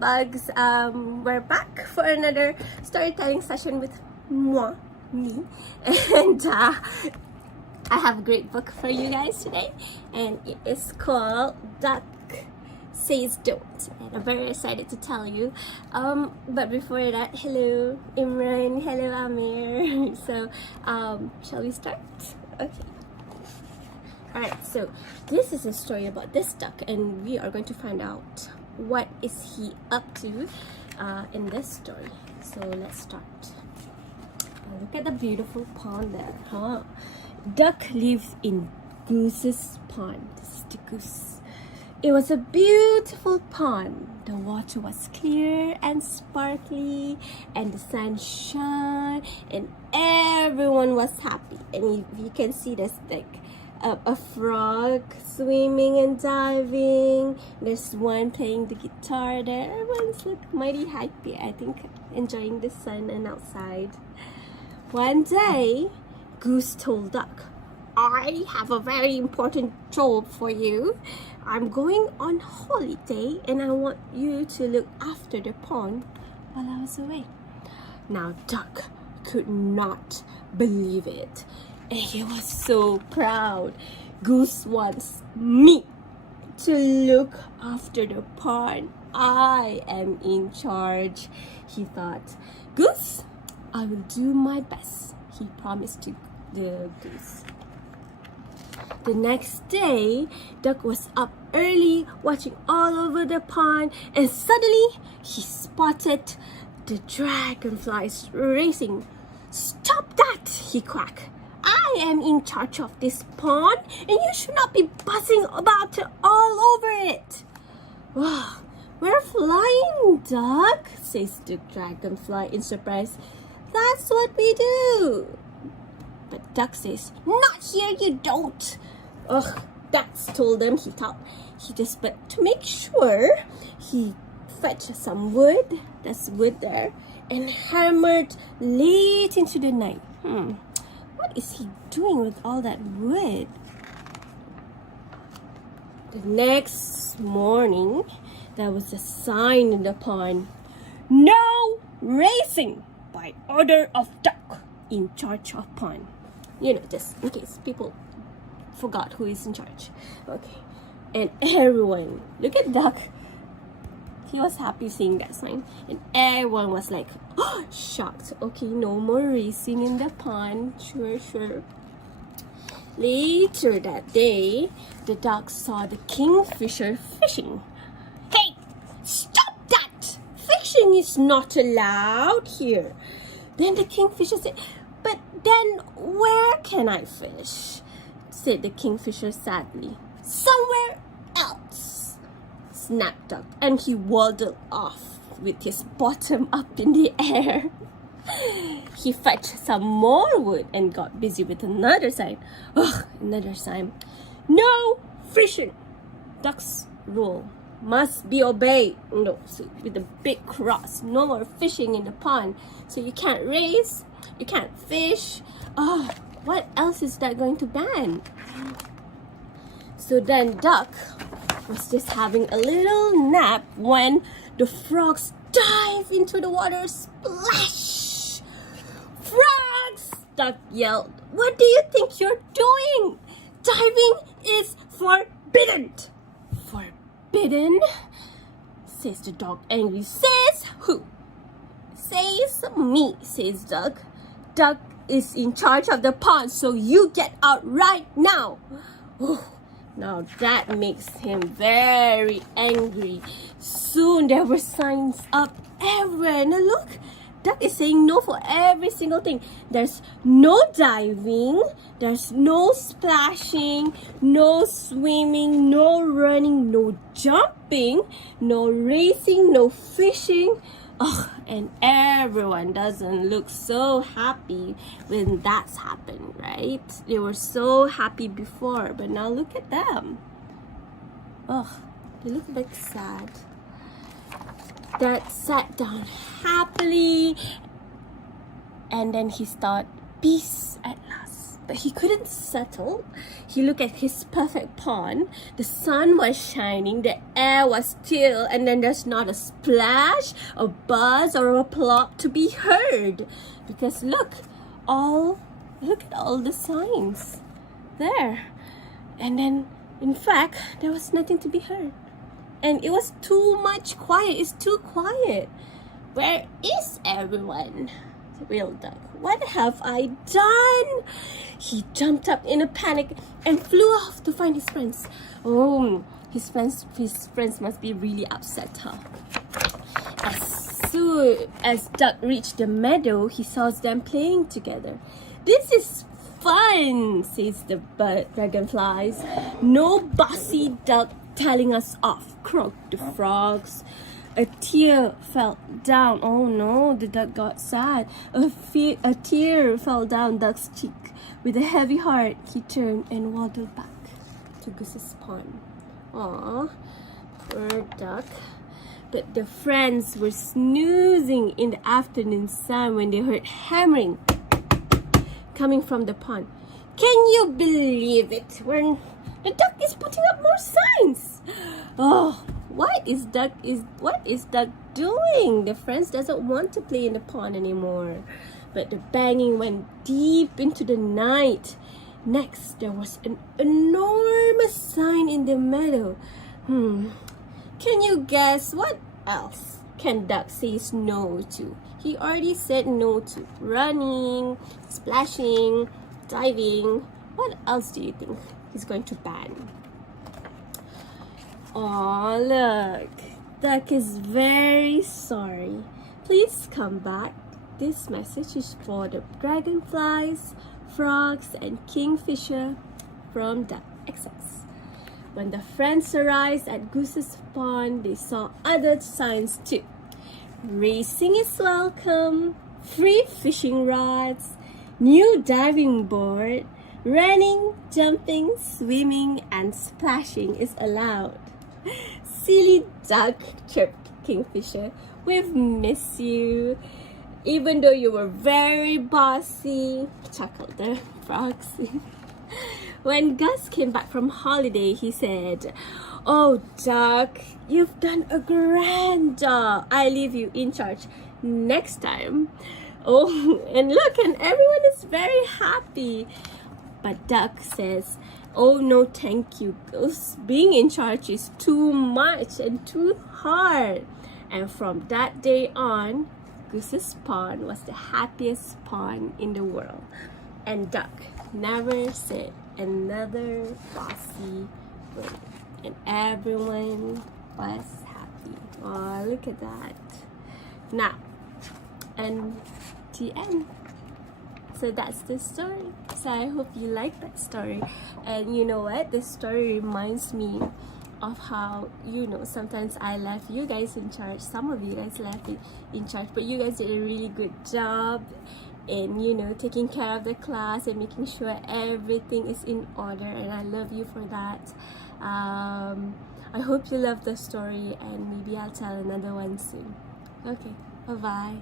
bugs. We're back for another storytelling session with me, and I have a great book for you guys today, and it is called Duck Says Don't, and I'm very excited to tell you. But before that, hello Imran, hello Amir. So shall we start? Okay. Alright, so this is a story about this duck, and we are going to find out what is he up to in this story. So let's start. Look at the beautiful pond there, huh? Duck lives in Goose's pond. This is the goose. It was a beautiful pond. The water was clear and sparkly, and the sun shone, and everyone was happy. And you can see there's like a frog swimming and diving. There's one playing the guitar there. Everyone's like mighty happy, I think, enjoying the sun and outside. One day, Goose told Duck, "I have a very important job for you. I'm going on holiday and I want you to look after the pond while I was away." Now Duck could not believe it, and he was so proud. Goose wants me to look after the pond. I am in charge, he thought. Goose, I will do my best, he promised to the goose. The next day, Duck was up early watching all over the pond, and suddenly he spotted the dragonflies racing. "Stop that!" he quacked. "I am in charge of this pond, and you should not be buzzing about all over it." "Wow, we're flying, Duck," says the dragonfly in surprise. "That's what we do." But Duck says, "Not here, you don't." Ugh, Duck told them he thought but to make sure, he fetched some wood, that's wood there, and hammered late into the night. What is he doing with all that wood? The next morning, there was a sign in the pond. "No racing by order of Duck, in charge of pond." You know, just in case people forgot who is in charge. Okay. And everyone, look at Duck. He was happy seeing that sign. And everyone was like, oh, shocked. Okay, no more racing in the pond. Sure. Later that day, the duck saw the kingfisher fishing. "Hey, stop that! Fishing is not allowed here." Then the kingfisher said, "But then where can I fish?" said the kingfisher sadly. "Somewhere else," snapped Duck, and he waddled off with his bottom up in the air. He fetched some more wood and got busy with another sign. Another sign. "No fishing. Duck's rule must be obeyed." No, so with a big cross. No more fishing in the pond. So you can't race, you can't fish. What else is that going to ban? So then Duck was just having a little nap when the frogs dive into the water. Splash! "Frogs!" Duck yelled. "What do you think you're doing? Diving is forbidden." "Forbidden?" says the dog angry. "Says who?" "Says me," says Duck. "Duck is in charge of the pond, so you get out right now." Now that makes him very angry. Soon there were signs up everywhere. Now look, Duck is saying no for every single thing. There's no diving, there's no splashing, no swimming, no running, no jumping, no racing, no fishing. And everyone doesn't look so happy when that's happened, right? They were so happy before, but now look at them. They look like sad. Dad sat down happily, and then he thought, peace at last. but he couldn't settle. He looked at his perfect pond. The sun was shining, the air was still, and then there's not a splash, a buzz, or a plop to be heard. Because look at all the signs there. And then, in fact, there was nothing to be heard. And it was too much quiet. It's too quiet. Where is everyone? The real duck. What have I done? He jumped up in a panic and flew off to find his friends. Oh, his friends must be really upset, huh? As soon as Duck reached the meadow, he saw them playing together. This is fun, says the dragonflies. No bossy duck telling us off, croaked the frogs. A tear fell down. Oh no, the duck got sad. A tear fell down Duck's cheek. With a heavy heart, he turned and waddled back to Goose's pond. Aw, poor duck. But the friends were snoozing in the afternoon sun when they heard hammering coming from the pond. Can you believe it? When the duck is putting up more signs. Oh, what is Duck doing? The friends doesn't want to play in the pond anymore. But the banging went deep into the night. Next, there was an enormous sign in the meadow. Can you guess what else can Duck say no to? He already said no to running, splashing, diving. What else do you think he's going to ban? Oh, look. Duck is very sorry. Please come back. This message is for the dragonflies, frogs, and kingfisher from Duck XX. When the friends arrived at Goose's pond, they saw other signs too. Racing is welcome, free fishing rods, new diving board, running, jumping, swimming, and splashing is allowed. Silly duck, chirped Kingfisher. We've missed you. Even though you were very bossy, chuckled the frogs. When Gus came back from holiday, he said, "Oh, Duck, you've done a grand job. I leave you in charge next time." Oh, and look, and everyone is very happy. But Duck says, "Oh, no, thank you, Gus. Being in charge is too much and too hard." And from that day on, Goose's pond was the happiest pond in the world. And Duck never said another bossy word. And everyone was happy. Oh, look at that. Now, and the end. So that's the story. So I hope you like that story. And you know what? This story reminds me of how, you know, sometimes I left you guys in charge. Some of you guys left it in charge, but you guys did a really good job in, you know, taking care of the class and making sure everything is in order. And I love you for that. I hope you love the story, and maybe I'll tell another one soon. Okay, bye-bye.